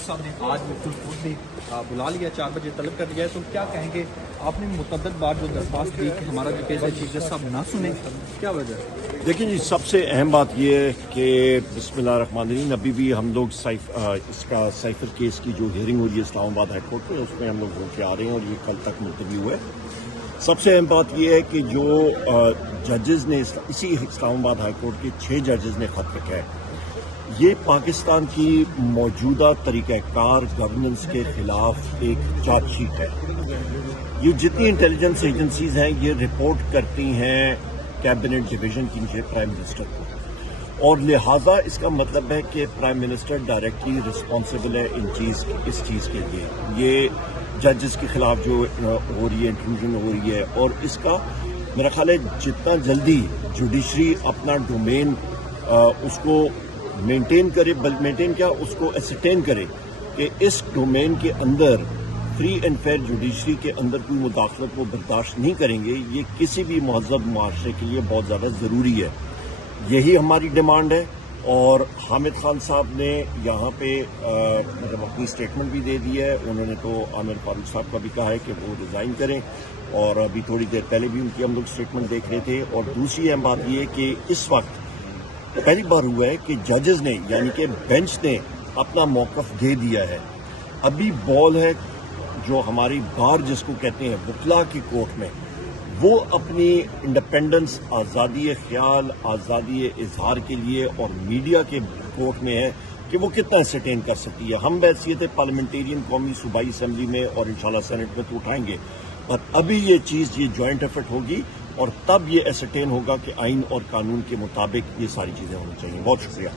جج صاحب نے آج بالکل خود بھی بلا لیا 4 بجے طلب کر لیا ہے، تو کیا کہیں گے؟ آپ نے متعدد بار جو درخواست کی کہ ہمارا جو کیس ہے چیف جج صاحب نہ سنیں، کیا وجہ ہے؟ دیکھیں جی، سب سے اہم بات یہ ہے کہ بسم اللہ الرحمن الرحیم ابھی بھی ہم لوگ اس کا سائفر کیس کی جو ہیئرنگ ہوئی ہے اسلام آباد ہائی کورٹ میں، اس میں ہم لوگ ہو کے آ رہے ہیں اور یہ کل تک ملتوی ہوا ہے۔ سب سے اہم بات یہ ہے کہ جو ججز نے اسی اسلام آباد ہائی کورٹ کے 6 ججز نے خط لکھا ہے، یہ پاکستان کی موجودہ طریقہ کار گورننس کے خلاف ایک چارج شیٹ ہے۔ یہ جتنی انٹیلیجنس ایجنسیز ہیں یہ رپورٹ کرتی ہیں کیبنٹ ڈویژن کی نیچے پرائم منسٹر کو، اور لہٰذا اس کا مطلب ہے کہ پرائم منسٹر ڈائریکٹلی رسپانسبل ہے اس چیز کے لیے۔ یہ ججز کے خلاف جو ہو رہی ہے انٹروژن ہو رہی ہے، اور اس کا میرا خیال ہے جتنا جلدی جوڈیشری اپنا ڈومین اس کو مینٹین کرے، اس کو اسسٹین کرے کہ اس ڈومین کے اندر فری اینڈ فیئر جوڈیشری کے اندر کوئی مداخلت وہ برداشت نہیں کریں گے، یہ کسی بھی مہذب معاشرے کے لیے بہت زیادہ ضروری ہے۔ یہی ہماری ڈیمانڈ ہے، اور حامد خان صاحب نے یہاں پہ مطلب اپنی اسٹیٹمنٹ بھی دے دی ہے۔ انہوں نے تو عامر فاروق صاحب کا بھی کہا ہے کہ وہ ریزائن کریں، اور ابھی تھوڑی دیر پہلے بھی ان کی ہم لوگ اسٹیٹمنٹ دیکھ رہے تھے۔ اور دوسری اہم بات یہ کہ اس وقت پہلی بار ہوا ہے کہ ججز نے یعنی کہ بینچ نے اپنا موقف دے دیا ہے۔ ابھی بال ہے جو ہماری بار جس کو کہتے ہیں وکلا کی کورٹ میں، وہ اپنی انڈیپینڈنس، آزادی خیال، آزادی اظہار کے لیے اور میڈیا کے کورٹ میں ہے کہ وہ کتنا اسٹین کر سکتی ہے۔ ہم بحیثیت پارلیمنٹیرین قومی صوبائی اسمبلی میں اور انشاءاللہ سینٹ میں تو اٹھائیں گے، پر ابھی یہ جوائنٹ ایفرٹ ہوگی، اور تب یہ اسٹین ہوگا کہ آئین اور قانون کے مطابق یہ ساری چیزیں ہونی چاہیے۔ بہت شکریہ۔